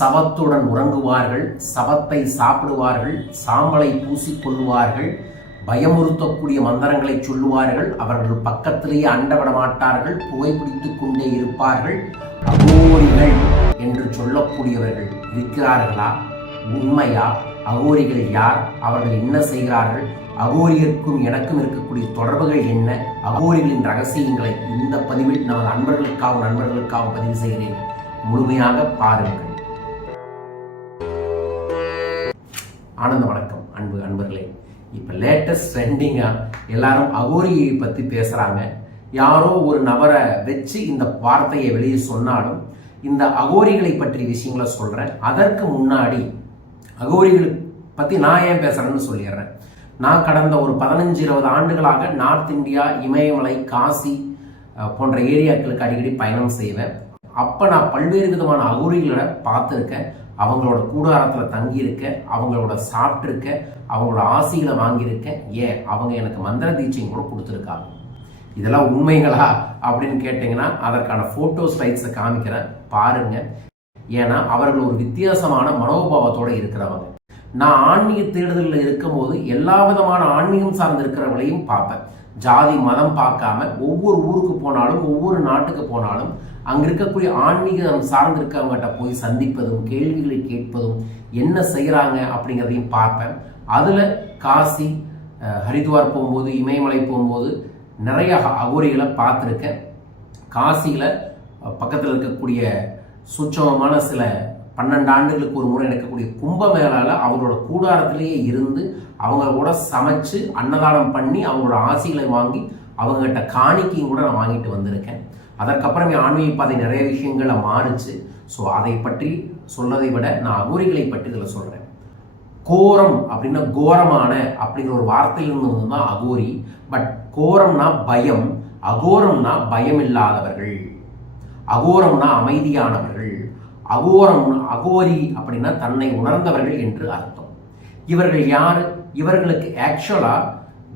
சவத்துடன் உறங்குவார்கள் சவத்தை சாப்பிடுவார்கள் சாம்பலை பூசிக்கொள்வார்கள் பயமுறுத்தக்கூடிய மந்திரங்களை சொல்லுவார்கள் அவர்கள் பக்கத்திலேயே அண்டவிட மாட்டார்கள் புகைப்பிடித்துக் கொண்டே இருப்பார்கள். அகோரிகள் என்று சொல்லக்கூடியவர்கள் இருக்கிறார்களா? உண்மையா? அகோரிகள் யார்? அவர்கள் என்ன செய்கிறார்கள்? அகோரியருக்கும் எனக்கும் இருக்கக்கூடிய தொடர்புகள் என்ன? அகோரிகளின் ரகசியங்களை இந்த பதிவில் நமது அன்பர்களுக்காகவும் நண்பர்களுக்காகவும் பதிவு செய்கிறேன். முழுமையாக பாருங்கள். ஆனந்த வணக்கம் அன்பு அன்பர்களே. இப்போ லேட்டஸ்ட் ட்ரெண்டிங்காக எல்லாரும் அகோரியை பற்றி பேசுகிறாங்க யாரோ ஒரு நபரை வச்சு இந்த வார்த்தையை வெளியே சொன்னாலும் இந்த அகோரிகளை பற்றிய விஷயங்களை சொல்கிறேன் அதற்கு முன்னாடி அகோரிகள் பற்றி நான் ஏன் பேசுகிறேன்னு சொல்லிடுறேன். நான் கடந்த ஒரு பதினஞ்சு இருபது ஆண்டுகளாக நார்த் இந்தியா இமயமலை காசி போன்ற ஏரியாக்களுக்கு அடிக்கடி பயணம் செய்வேன். அப்போ நான் பல்வேறு விதமான அகோரிகளை பார்த்துருக்கேன். அவங்களோட கூடாரத்தில் தங்கியிருக்க அவங்களோட சாப்பிட்ருக்க அவங்களோட ஆசைகளை வாங்கியிருக்கேன் ஏன்? அவங்க எனக்கு மந்திர தீட்சையும் கூட கொடுத்துருக்காங்க. இதெல்லாம் உண்மைங்களா அப்படின்னு கேட்டிங்கன்னா அதற்கான ஃபோட்டோ ஸ்லைட்ஸை காமிக்கிறேன். பாருங்க. ஏன்னா அவர்கள் ஒரு வித்தியாசமான மனோபாவத்தோடு இருக்கிறவங்க. நான் ஆன்மீக தேடுதலில் இருக்கும்போது எல்லா விதமான ஆன்மீகம் சார்ந்து இருக்கிறவங்களையும் பார்ப்பேன். ஜாதி மதம் பார்க்காம ஒவ்வொரு ஊருக்கு போனாலும் ஒவ்வொரு நாட்டுக்கு போனாலும் அங்க இருக்கக்கூடிய ஆன்மீகம் சார்ந்து இருக்கவங்ககிட்ட போய் சந்திப்பதும் கேள்விகளை கேட்பதும் என்ன செய்கிறாங்க அப்படிங்கிறதையும் பார்ப்பேன். அதில் காசி ஹரித்வார் போகும்போது இமயமலை போகும்போது நிறைய அகோரிகளை பார்த்துருக்கேன். காசியில் பக்கத்தில் இருக்கக்கூடிய சுட்சமமான சில பன்னெண்டு ஆண்டுகளுக்கு ஒரு முறை நடக்கக்கூடிய கும்பமேளால அவங்களோட கூடாரத்திலேயே இருந்து அவங்க கூட சமைச்சு அன்னதானம் பண்ணி அவங்களோட ஆசைகளை வாங்கி அவங்ககிட்ட காணிக்கையும் கூட நான் வாங்கிட்டு வந்திருக்கேன். அதற்கப்புறம் ஆன்மீக பாதை நிறைய விஷயங்களை மாறுச்சு. ஸோ அதை பற்றி சொன்னதை விட நான் அகோரிகளை பற்றி இதில் சொல்கிறேன் கோரம் அப்படின்னா கோரமான அப்படிங்கிற ஒரு வார்த்தையிலிருந்து வந்து தான் அகோரி. பட் கோரம்னா பயம் அகோரம்னா பயம் இல்லாதவர்கள் அகோரம்னா அமைதியானவர்கள். அகோரம் அகோரி அப்படின்னா தன்னை உணர்ந்தவர்கள் என்று அர்த்தம். இவர்கள் யார்? இவர்களுக்கு ஆக்சுவலாக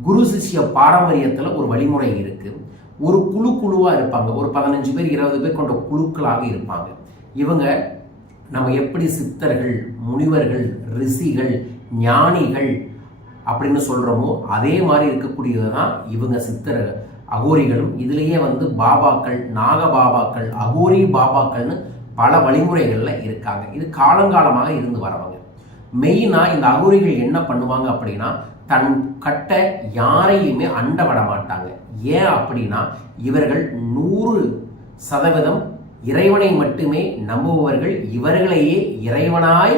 குரு சிஷ்ய பாரம்பரியத்தில் ஒரு வழிமுறை இருக்குது ஒரு குழு குழுவாக இருப்பாங்க. ஒரு பதினஞ்சு பேர் இருபது பேர் கொண்ட குழுக்களாக இருப்பாங்க. இவங்க நம்ம எப்படி சித்தர்கள் முனிவர்கள் ரிஷிகள் ஞானிகள் அப்படின்னு சொல்கிறோமோ அதே மாதிரி இருக்கக்கூடியது தான் இவங்க சித்தர் அகோரிகளும். இதுலேயே வந்து பாபாக்கள் நாக பாபாக்கள் அகோரி பாபாக்கள்னு பல வழிமுறைகளில் இருக்காங்க. இது காலங்காலமாக இருந்து வரவங்க. மெயினாக இந்த அகோரிகள் என்ன பண்ணுவாங்க அப்படின்னா தன் கட்ட யாரையுமே அண்ட விட மாட்டாங்க ஏன் அப்படின்னா இவர்கள் நூறு சதவீதம் இறைவனை மட்டுமே நம்புபவர்கள். இவர்களையே இறைவனாய்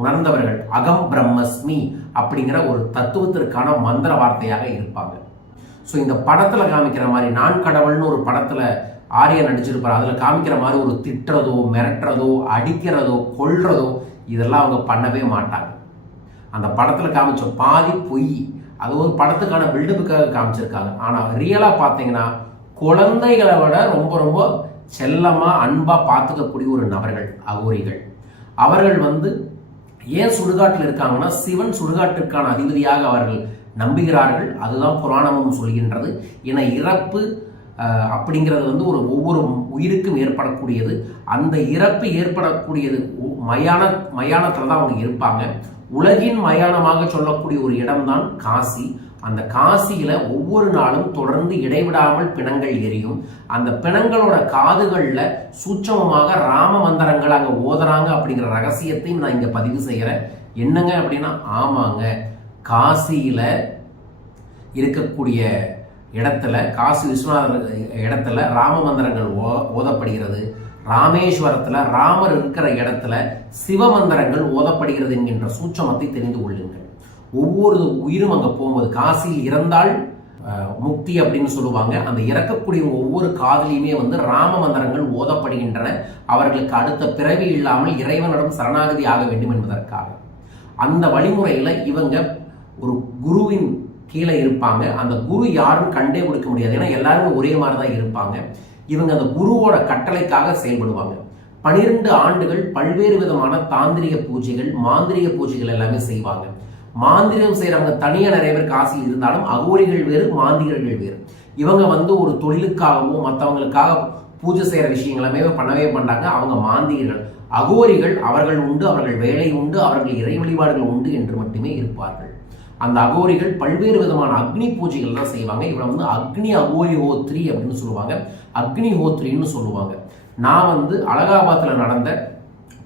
உணர்ந்தவர்கள். அகம் பிரம்மஸ்மி அப்படிங்கிற ஒரு தத்துவத்திற்கான மந்திர வார்த்தையாக இருப்பாங்க. ஸோ இந்த படத்தில் காமிக்கிற மாதிரி நான் கடவுள்னு ஒரு படத்தில் ஆரியா நடிச்சிருப்பார். அதில் காமிக்கிற மாதிரி ஒரு திட்டுறதோ மிரட்டுறதோ அடிக்கிறதோ கொள்றதோ இதெல்லாம் அவங்க பண்ணவே மாட்டாங்க. அந்த படத்தில் காமிச்ச பாதி பொய். அது ஒரு படத்துக்கான பில்டப்புக்காக காமிச்சிருக்காங்க. ஆனால் ரியலாக பார்த்தீங்கன்னா குழந்தைகளை விட ரொம்ப ரொம்ப செல்லமாக அன்பாக பார்த்துக்கக்கூடிய ஒரு நபர்கள் அகோரிகள். அவர்கள் வந்து ஏன் சுடுகாட்டில் இருக்காங்கன்னா சிவன் சுடுகாட்டிற்கான அதிபதியாக அவர்கள் நம்புகிறார்கள். அதுதான் புராணமும் சொல்கின்றது. என இறப்பு அப்படிங்கிறது வந்து ஒரு ஒவ்வொரு உயிருக்கும் ஏற்படக்கூடியது. அந்த இறப்பு ஏற்படக்கூடியது மயான மயானத்தில் தான் அவங்க இருப்பாங்க. உலகின் மயானமாக சொல்லக்கூடிய ஒரு இடம்தான் காசி. அந்த காசியில ஒவ்வொரு நாளும் தொடர்ந்து இடைவிடாமல் பிணங்கள் எரியும். அந்த பிணங்களோட காதுகள்ல சூட்சமமாக ராம மந்திரங்கள் அங்க ஓதுறாங்க அப்படிங்கிற ரகசியத்தையும் நான் இங்க பதிவு செய்யறேன். என்னங்க அப்படின்னா ஆமாங்க. காசியில இருக்கக்கூடிய இடத்துல காசி விஸ்வநாதர் இடத்துல ராம மந்திரங்கள் ஓ ஓதப்படுகிறது. ராமேஸ்வரத்தில் ராமர் இருக்கிற இடத்துல சிவ மந்திரங்கள் ஓதப்படுகிறது என்கின்ற சூட்சமத்தை தெரிந்து கொள்ளுங்கள். ஒவ்வொரு உயிரும் அங்கே போகும்போது காசியில் இறந்தால் முக்தி அப்படின்னு சொல்லுவாங்க. அந்த இறக்கக்கூடிய ஒவ்வொரு காதலியுமே வந்து ராம மந்திரங்கள் ஓதப்படுகின்றன. அவர்களுக்கு அடுத்த பிறவி இல்லாமல் இறைவனிடம் சரணாகதி ஆக வேண்டும் என்பதற்காக. அந்த வழிமுறையில் இவங்க ஒரு குருவின் கீழே இருப்பாங்க. அந்த குரு யாரும் கண்டே கொடுக்க முடியாது. ஏன்னா எல்லாருமே ஒரே மாதிரி தான் இருப்பாங்க. இவங்க அந்த குருவோட கட்டளைக்காக செயல்படுவாங்க. பனிரெண்டு ஆண்டுகள் பல்வேறு விதமான தாந்திரிக பூஜைகள் மாந்திரிக பூஜைகள் எல்லாமே செய்வாங்க. மாந்திரிகம் செய்கிறவங்க தனியாக நிறைய பேர் காசில் இருந்தாலும் அகோரிகள் வேறு மாந்திரிகர்கள் வேறு. இவங்க வந்து ஒரு தொழிலுக்காகவோ மற்றவங்களுக்காக பூஜை செய்கிற விஷயங்கள் எல்லாமே பண்ணவே பண்ணாங்க அவங்க மாந்திரிகர்கள் அகோரிகள் அவர்கள் உண்டு அவர்கள் வேலை உண்டு அவர்கள் இறை வழிபாடுகள் உண்டு என்று மட்டுமே இருப்பார்கள். அந்த அகோரிகள் பல்வேறு விதமான அக்னி பூஜைகள் தான் செய்வாங்க. இவரை வந்து அக்னி அகோரி ஹோத்ரி அப்படின்னு சொல்லுவாங்க. அக்னி ஹோத்ரின்னு சொல்லுவாங்க. நான் வந்து அலகாபாத்தில் நடந்த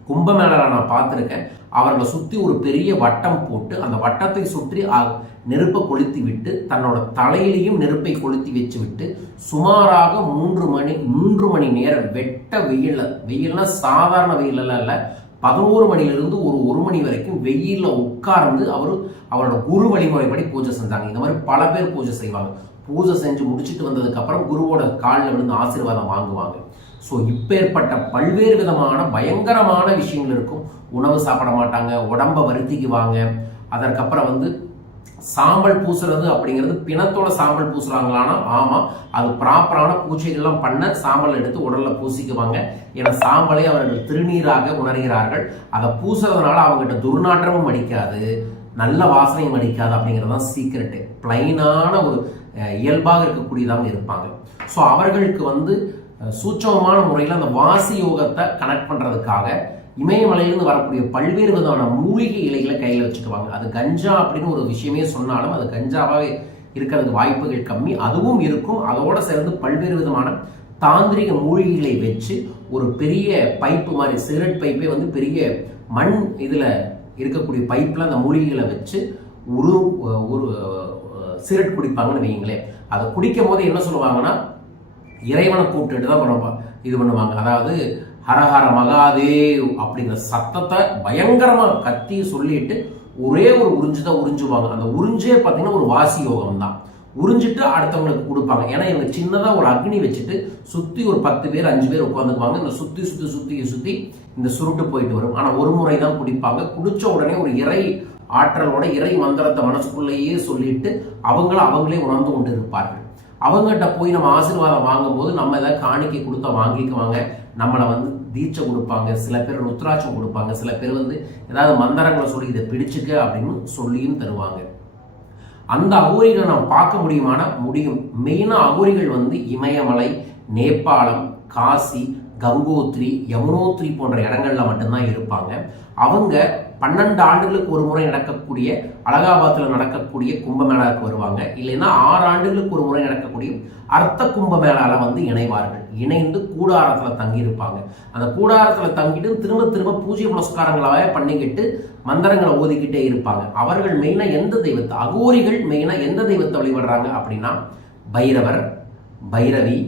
கும்பமேளாவை நான் பார்த்துருக்கேன். அவர்களை சுற்றி ஒரு பெரிய வட்டம் போட்டு அந்த வட்டத்தை சுற்றி அ- நெருப்பை கொளுத்தி விட்டு தன்னோட தலையிலையும் நெருப்பை கொளுத்தி வச்சு விட்டு சுமாராக மூன்று மணி மூன்று மணி நேரம் வெட்ட வெயில்ல வெயில்னா சாதாரண வெயிலெல்லாம் இல்லை. பதினோரு மணிலிருந்து ஒரு ஒரு மணி வரைக்கும் வெயிலில் உட்கார்ந்து அவர் அவரோட குரு வழிமுறைப்படி பூஜை செஞ்சாங்க. இந்த மாதிரி பல பேர் பூஜை செய்வாங்க. பூஜை செஞ்சு முடிச்சிட்டு வந்ததுக்கு அப்புறம் குருவோட காலில் விழுந்து ஆசீர்வாதம் வாங்குவாங்க. ஸோ இப்பேற்பட்ட பல்வேறு விதமான பயங்கரமான விஷயங்கள் இருக்கும். உணவு சாப்பிட மாட்டாங்க உடம்ப வருத்திக்குவாங்க. அதற்கப்புறம் வந்து சாம்பல் பூசுறது அப்படிங்கிறது பிணத்தோட சாம்பல் பூசுறாங்களானா ஆமாம் அது ப்ராப்பரான பூஜைகள்லாம் பண்ண சாம்பல் எடுத்து உடலில் பூசிக்குவாங்க. ஏன்னா சாம்பலை அவர்கள் திருநீராக உணர்கிறார்கள். அதை பூசுறதுனால அவங்ககிட்ட துர்நாற்றமும் அடிக்காது. நல்ல வாசனையும் அடிக்காது அப்படிங்கிறது தான் சீக்ரெட்டு பிளைனான ஒரு இயல்பாக இருக்கக்கூடியதாக இருப்பாங்க. ஸோ அவர்களுக்கு வந்து சூட்சமமான முறையில் அந்த வாசி யோகத்தை கனெக்ட் பண்ணுறதுக்காக இமயமலையிலிருந்து வரக்கூடிய பல்வேறு விதமான மூலிகை இலைகளை கையில் வச்சுக்குவாங்க. அது கஞ்சா அப்படின்னு ஒரு விஷயமே சொன்னாலும் அது கஞ்சாவாகவே இருக்கிறதுக்கு வாய்ப்புகள் கம்மி. அதுவும் இருக்கும். அதோடு சேர்ந்து பல்வேறு விதமான தாந்திரிக மூலிகைகளை வச்சு ஒரு பெரிய பைப்பு மாதிரி சிகரெட் பைப்பே வந்து பெரிய மண் இதில் இருக்கக்கூடிய பைப்பில் அந்த மூலிகைகளை வச்சு ஒரு ஒரு சிகரெட் குடிப்பாங்கன்னு வைங்களேன் அதை குடிக்கும் போது என்ன சொல்லுவாங்கன்னா இறைவனை கூப்பிட்டுட்டு தான் பண்ணுவாங்க இது பண்ணுவாங்க. அதாவது ஹரஹர மகாதேவ் அப்படிங்கிற சத்தத்தை பயங்கரமாக கத்தி சொல்லிட்டு ஒரே ஒரு உறிஞ்சு தான் உறிஞ்சுவாங்க. அந்த உறிஞ்சே பார்த்தீங்கன்னா ஒரு வாசி யோகம் தான். உறிஞ்சிட்டு அடுத்தவங்களுக்கு கொடுப்பாங்க. ஏன்னா இவங்க சின்னதாக ஒரு அக்னி வச்சுட்டு சுற்றி ஒரு பத்து பேர் அஞ்சு பேர் உட்காந்துக்குவாங்க இந்த சுற்றி சுற்றி சுற்றி சுற்றி இந்த சுருட்டு போயிட்டு வரும். ஆனால் ஒரு முறை தான் குடிப்பாங்க. குடிச்ச உடனே ஒரு இறை ஆற்றலோட இறை மந்திரத்தை மனசுக்குள்ளேயே சொல்லிட்டு அவங்கள அவங்களே உணர்ந்து கொண்டு இருப்பார்கள். அவங்ககிட்ட போய் நம்ம ஆசீர்வாதம் வாங்கும்போது நம்ம ஏதாவது காணிக்கை கொடுத்த வாங்கிக்குவாங்க. நம்மளை வந்து தீட்சை கொடுப்பாங்க. சில பேர் ருத்ராட்சம் கொடுப்பாங்க. சில பேர் வந்து ஏதாவது மந்திரங்களை சொல்லி இதை பிடிச்சுக்க அப்படின்னு சொல்லியும் தருவாங்க. அந்த அகோரிகளை நாம் பார்க்க முடியுமானா? முடியும். மெயினாக அகோரிகள் வந்து இமயமலை நேபாளம் காசி கங்கோத்ரி யமுனோத்ரி போன்ற இடங்கள்ல மட்டும்தான் இருப்பாங்க. அவங்க பன்னெண்டு ஆண்டுகளுக்கு ஒரு முறை நடக்கக்கூடிய அலகாபாத்தில் நடக்கக்கூடிய கும்பமேளாவுக்கு வருவாங்க. இல்லைன்னா ஆறு ஆண்டுகளுக்கு ஒரு முறை நடக்கக்கூடிய அர்த்த கும்பமேளால வந்து இணைவார்கள். இணைந்து கூடாரத்தில் தங்கியிருப்பாங்க. அந்த கூடாரத்தில் தங்கிட்டு திரும்ப திரும்ப பூஜை புனஸ்காரங்களாக பண்ணிக்கிட்டு மந்திரங்களை ஓதிக்கிட்டே இருப்பாங்க. அவர்கள் மெயினாக எந்த தெய்வத்தை அகோரிகள் மெயினாக எந்த தெய்வத்தை வழிபடுறாங்க அப்படின்னா பைரவர் பைரவி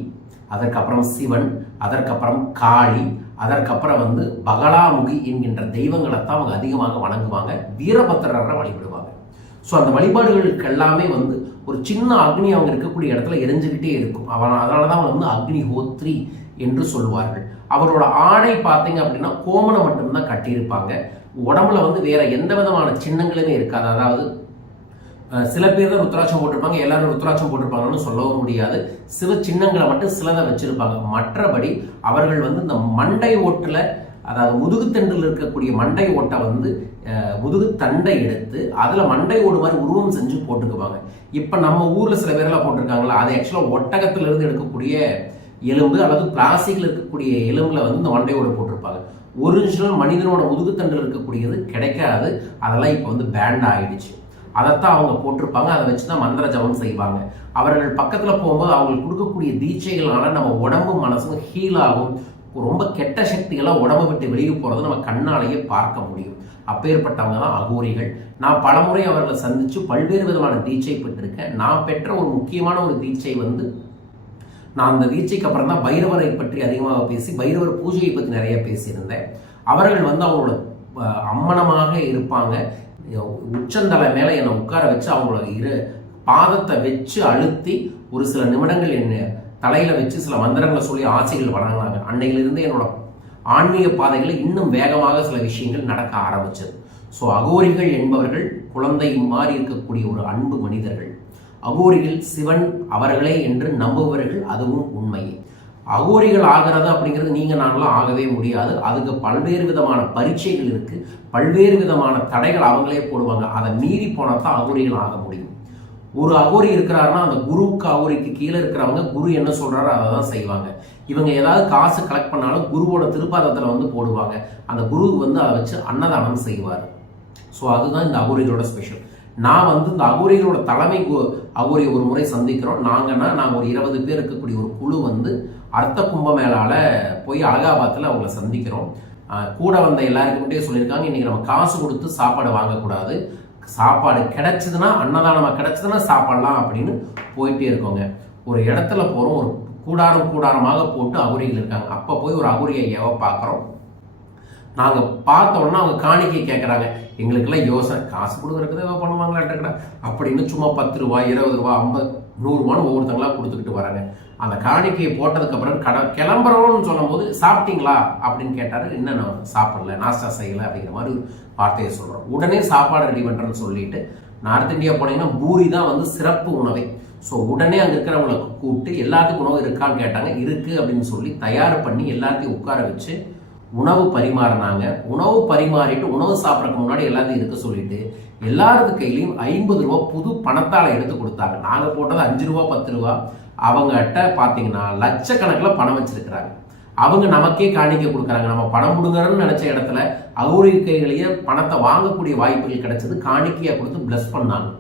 அதற்கப்புறம் சிவன் அதற்கப்புறம் காளி அதற்கப்புறம் வந்து பகலாமுகி என்கின்ற தெய்வங்களை தான் அவங்க அதிகமாக வணங்குவாங்க. வீரபத்திரரை வழிபடுவாங்க. ஸோ அந்த வழிபாடுகளுக்கு எல்லாமே வந்து ஒரு சின்ன அக்னி அவங்க இருக்கக்கூடிய இடத்துல எரிஞ்சுக்கிட்டே இருக்கும். அவன் அதனால தான் வந்து அக்னி ஹோத்ரி என்று சொல்லுவார்கள். அவரோட ஆடை பார்த்தீங்க அப்படின்னா கோமணம் மட்டும்தான் கட்டியிருப்பாங்க. உடம்புல வந்து வேற எந்த விதமான சின்னங்களுமே இருக்காது. அதாவது சில பேர் தான் ருத்ராட்சம் போட்டிருப்பாங்க எல்லாரும் ருத்ராட்சம் போட்டிருப்பாங்கன்னு சொல்லவும் முடியாது. சில சின்னங்களை மட்டும் சிலதை வச்சிருப்பாங்க. மற்றபடி அவர்கள் வந்து இந்த மண்டை ஓட்டில் அதாவது முதுகுத்தண்டில் இருக்கக்கூடிய மண்டை ஓட்டை வந்து முதுகு முதுகுத்தண்டை எடுத்து அதில் மண்டை ஓடு மாதிரி உருவம் செஞ்சு போட்டுக்குவாங்க. இப்போ நம்ம ஊரில் சில பேரெல்லாம் போட்டிருக்காங்களா அது ஆக்சுவலாக ஒட்டகத்திலிருந்து எடுக்கக்கூடிய எலும்பு அல்லது பிளாஸ்டிக்கில் இருக்கக்கூடிய எலும்பில் வந்து இந்த மண்டை ஓடு போட்டிருப்பாங்க. ஒரிஜினல் மனிதனோட முதுகுத்தண்டில் இருக்கக்கூடியது கிடைக்காது. அதெல்லாம் இப்போ வந்து பேண்ட் ஆகிடுச்சு அதைத்தான் அவங்க போட்டிருப்பாங்க. அதை வச்சு தான் மந்திர ஜபம் செய்வாங்க. அவர்கள் பக்கத்தில் போகும்போது அவங்களுக்கு கொடுக்கக்கூடிய தீட்சைகளான நம்ம உடம்பும் மனசும் ஹீல் ஆகும். ரொம்ப கெட்ட சக்திகளாக உடம்பை விட்டு வெளியே போகிறத நம்ம கண்ணாலேயே பார்க்க முடியும். அப்பேற்பட்டவங்க தான் அகோரிகள். நான் பலமுறை அவர்களை சந்தித்து பல்வேறு விதமான தீட்சை பெற்றிருக்கேன். நான் பெற்ற ஒரு முக்கியமான ஒரு தீட்சை வந்து நான் அந்த தீட்சைக்கு அப்புறம் தான் பைரவரை பற்றி அதிகமாக பேசி பைரவர் பூஜையை பற்றி நிறைய பேசியிருந்தேன். அவர்கள் வந்து அவங்களோட அம்மனமாக இருப்பாங்க. உச்சந்தலை மேலே என்னை உட்கார வச்சு அவங்களோட இரு பாதத்தை வச்சு அழுத்தி ஒரு சில நிமிடங்கள் என்னை தலையில் வச்சு சில மந்திரங்களை சொல்லி ஆசைகள் வழங்கினாங்க அன்னையிலிருந்து என்னோட ஆன்மீக பாதைகளில் இன்னும் வேகமாக சில விஷயங்கள் நடக்க ஆரம்பிச்சது. ஸோ அகோரிகள் என்பவர்கள் குழந்தை மாறி இருக்கக்கூடிய ஒரு அன்பு மனிதர்கள். அகோரிகள் சிவன் அவர்களே என்று நம்புபவர்கள் அதுவும் உண்மையே. அகோரிகள் ஆகிறது அப்படிங்கிறது நீங்கள் நாங்களாம் ஆகவே முடியாது. அதுக்கு பல்வேறு விதமான பரீட்சைகள் இருக்குது பல்வேறு விதமான தடைகள் அவங்களே போடுவாங்க. அதை மீறி போனால் தான் அகோரிகள் ஆக முடியும். ஒரு அகோரி இருக்கிறாருன்னா அந்த குருவுக்கு அகோரிக்கு கீழே இருக்கிறவங்க குரு என்ன சொல்கிறாரோ அதை தான் செய்வாங்க. இவங்க ஏதாவது காசு கலெக்ட் பண்ணாலும் குருவோட திருப்பாதத்தில் வந்து போடுவாங்க. அந்த குரு வந்து அதை வச்சு அன்னதானம் செய்வார். ஸோ அதுதான் இந்த அகோரிகளோட ஸ்பெஷல் நான் வந்து இந்த அகோரிகளோட தலைமை அகோரியை ஒரு முறை சந்திக்கிறோம். நாங்கன்னா நாங்கள் ஒரு இருபது பேர் இருக்கக்கூடிய ஒரு குழு வந்து அர்த்த கும்பமேளால போய் அலகாபாத்தில் அவங்கள சந்திக்கிறோம். கூட வந்த எல்லாருக்கிட்டே சொல்லியிருக்காங்க இன்றைக்கி நம்ம காசு கொடுத்து சாப்பாடு வாங்கக்கூடாது. சாப்பாடு கிடைச்சதுன்னா அன்னதானமாக கிடைச்சதுன்னா சாப்பிடலாம் அப்படின்னு போயிட்டே இருக்கோங்க. ஒரு இடத்துல போகிறோம் ஒரு கூடாரம் கூடாரமாக போட்டு அகுரிகள் இருக்காங்க. அப்போ போய் ஒரு அகுரியை ஏவ பார்க்குறோம் நாங்கள் பார்த்தோன்னா அவங்க காணிக்கை கேட்குறாங்க எங்களுக்கெல்லாம் யோசனை காசு கொடுக்குறதுக்கு ஏதோ பண்ணுவாங்களாட்டா அப்படின்னு சும்மா பத்து ரூபா இருபது ரூபா ஐம்பது நூறுரூவான்னு ஒவ்வொருத்தங்களாக கொடுத்துக்கிட்டு வராங்க. அந்த காணிக்கையை போட்டதுக்கப்புறம் கட கிளம்புறோம்னு சொல்லும்போது சாப்பிட்டீங்களா? அப்படின்னு கேட்டார். என்ன நான் சாப்பிடல நாஸ்டா செய்யலை அப்படிங்கிற மாதிரி வார்த்தையை சொல்கிறோம் உடனே சாப்பாடு ரெடி பண்ணுறேன்னு சொல்லிட்டு நார்த் இந்தியா போனீங்கன்னா பூரி தான் வந்து சிறப்பு உணவை. ஸோ உடனே அங்கே இருக்கிறவங்களை கூப்பிட்டு எல்லாத்துக்கும் உணவு இருக்கான்னு கேட்டாங்க இருக்குது அப்படின்னு சொல்லி தயார் பண்ணி எல்லாத்தையும் உட்கார வச்சு உணவு பரிமாறினாங்க. உணவு பரிமாறிட்டு உணவு சாப்பிட்றதுக்கு முன்னாடி எல்லாத்தையும் இருக்க சொல்லிட்டு எல்லாரது கையிலையும் ஐம்பது ரூபா புது பணத்தால் எடுத்து கொடுத்தாங்க. நாங்கள் போட்டது அஞ்சு ரூபா பத்து ரூபா. அவங்ககிட்ட பார்த்தீங்கன்னா லட்சக்கணக்கில் பணம் வச்சிருக்கிறாங்க. அவங்க நமக்கே காணிக்க கொடுக்குறாங்க. நம்ம பணம் கொடுங்கன்னு நினச்ச இடத்துல அகௌரி கைகளையே பணத்தை வாங்கக்கூடிய வாய்ப்புகள் கிடைச்சது காணிக்கையாக கொடுத்து பிளஸ் பண்ணாங்க.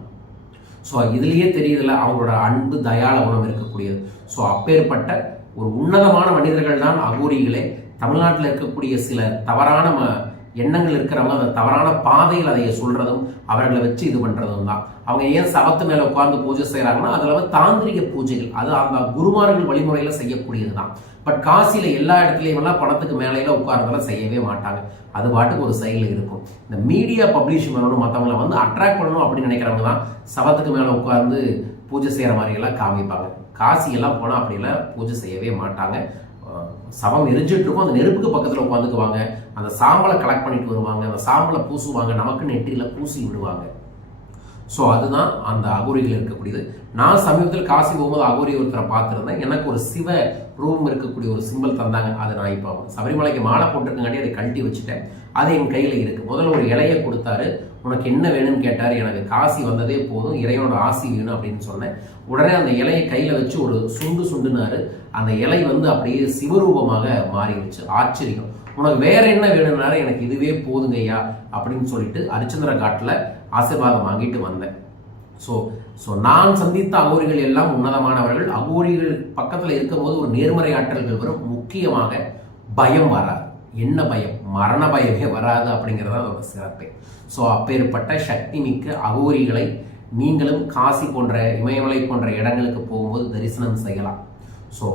ஸோ இதுலேயே தெரியுதுல அவங்களோட அன்பு தயால குணம் இருக்கக்கூடியது. ஸோ அப்பேற்பட்ட ஒரு உன்னதமான மனிதர்கள் தான் அகூரிகளே. தமிழ்நாட்டில் இருக்கக்கூடிய சில தவறான எண்ணங்கள் இருக்கிறவங்க அந்த தவறான பாதையில் அதை சொல்கிறதும் அவர்களை வச்சு இது பண்ணுறதும் தான். அவங்க ஏன் சபத்து மேலே உட்கார்ந்து பூஜை செய்கிறாங்கன்னா அதில் வந்து தாந்திரிக பூஜைகள் அது அந்த குருமார்கள் வழிமுறையில் செய்யக்கூடியது தான். பட் காசியில் எல்லா இடத்துலையுமெல்லாம் பணத்துக்கு மேலையில உட்கார்றதெல்லாம் செய்யவே மாட்டாங்க. அது பாட்டுக்கு ஒரு செயலில் இருக்கும். இந்த மீடியா பப்ளிஷ் பண்ணணும் மற்றவங்களை வந்து அட்ராக்ட் பண்ணணும் அப்படின்னு நினைக்கிறவங்க தான் சபத்துக்கு மேலே உட்கார்ந்து பூஜை செய்கிற மாதிரி எல்லாம் காமிப்பாங்க. காசியெல்லாம் போனால் அப்படிலாம் பூஜை செய்யவே மாட்டாங்க. சவம் எரிஞ்சிட்டு இருக்கும். அந்த நெருப்புக்கு பக்கத்தில் உட்காந்துக்குவாங்க. அந்த சாம்பலை கலெக்ட் பண்ணிட்டு வருவாங்க. அந்த சாம்பலை பூசுவாங்க. நமக்கு நெற்றியில் பூசி விடுவாங்க. ஸோ அதுதான் அந்த அகோரிகள் இருக்கக்கூடியது. நான் சமீபத்தில் காசி போகும்போது அகோரி ஒருத்தரை பார்த்துருந்தேன். எனக்கு ஒரு சிவ ரூம் இருக்கக்கூடிய ஒரு சிம்பிள் தந்தாங்க. அதை நான் இப்போ சபரிமலைக்கு மாலை போட்டிருக்கங்காட்டி அதை கழட்டி வச்சுட்டேன். அது என் கையில் இருக்குது முதல்ல ஒரு இலையை கொடுத்தாரு. உனக்கு என்ன வேணும்னு கேட்டார் எனக்கு காசி வந்ததே போதும் இறைவனோட ஆசி வேணும் அப்படின்னு சொன்னேன். உடனே அந்த இலையை கையில் வச்சு ஒரு சுண்டு சுண்டுனாரு. அந்த இலை வந்து அப்படியே சிவரூபமாக மாறிடுச்சு. ஆச்சரியம். உனக்கு வேற என்ன வேணும்னாரு எனக்கு இதுவே போதுங்க ஐயா அப்படின்னு சொல்லிட்டு அரிச்சந்திர காட்டில் ஆசிர்வாதம் வாங்கிட்டு வந்தேன். ஸோ ஸோ நான் சந்தித்த அகோரிகள் எல்லாம் உன்னதமானவர்கள். அகோரிகள் பக்கத்தில் இருக்கும்போது ஒரு நேர்மறை ஆற்றல்கள் வரும். முக்கியமாக பயம் வராது. என்ன பயம்? மரண பயமே வராது அப்படிங்கிறது தான் அதோட சிறப்பே. ஸோ அப்பேற்பட்ட சக்தி மிக்க அகோரிகளை நீங்களும் காசி போன்ற இமயமலை போன்ற இடங்களுக்கு போகும்போது தரிசனம் செய்யலாம். ஸோ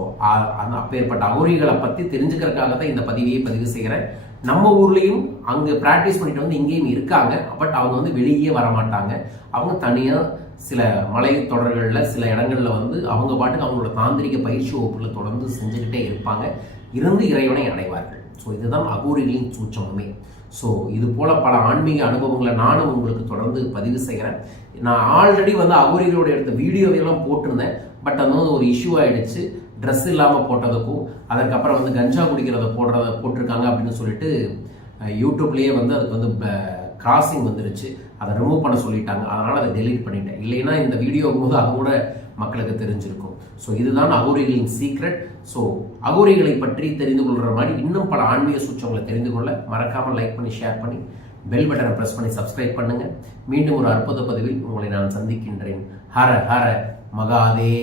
அந்த அப்பேற்பட்ட அகோரிகளை பற்றி தெரிஞ்சுக்கிறதுக்காக தான் இந்த பதிவையே பதிவு செய்கிறேன். நம்ம ஊர்லேயும் அங்கே ப்ராக்டிஸ் பண்ணிட்டு வந்து இங்கேயும் இருக்காங்க. பட் அவங்க வந்து வெளியே வரமாட்டாங்க. அவங்க தனியாக சில மலை தொடர்களில் சில இடங்களில் வந்து அவங்க பாட்டுக்கு அவங்களோட தாந்திரிக பயிற்சி வகுப்புகளை தொடர்ந்து செஞ்சுக்கிட்டே இருப்பாங்க. இருந்து இறைவனை அடைவார்கள். ஸோ இதுதான் அகூரிகளின் சூச்சமுமே ஸோ இது போல பல ஆன்மீக அனுபவங்களை நானும் உங்களுக்கு தொடர்ந்து பதிவு செய்கிறேன். நான் ஆல்ரெடி வந்து அகூரிகளோட எடுத்த வீடியோவையெல்லாம் போட்டிருந்தேன். பட் அது வந்து ஒரு இஷ்யூ ஆகிடுச்சு ட்ரெஸ் இல்லாமல் போட்டதுக்கும் அதுக்கப்புறம் வந்து கஞ்சா குடிக்கிறத போடுறத போட்டிருக்காங்க அப்படின்னு சொல்லிட்டு யூடியூப்லேயே வந்து அதுக்கு வந்து கிராசிங் வந்துருச்சு. அதை ரிமூவ் பண்ண சொல்லிட்டாங்க. அதனால் அதை டெலீட் பண்ணிட்டேன். இல்லைன்னா இந்த வீடியோ போது அது கூட மக்களுக்கு தெரிஞ்சிருக்கும். ஸோ இதுதான் அகோரிகளின் சீக்ரெட் ஸோ அகோரிகளை பற்றி தெரிந்து கொள்கிற மாதிரி இன்னும் பல ஆன்மீக சூச்சங்களை தெரிந்து கொள்ள மறக்காமல் லைக் பண்ணி ஷேர் பண்ணி பெல் பட்டனை ப்ரெஸ் பண்ணி சப்ஸ்கிரைப் பண்ணுங்கள் மீண்டும் ஒரு அற்புத பதிவில் உங்களை நான் சந்திக்கின்றேன். ஹர ஹர மகாதே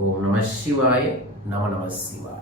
ஓம் நம சிவாய நம நம சிவாய.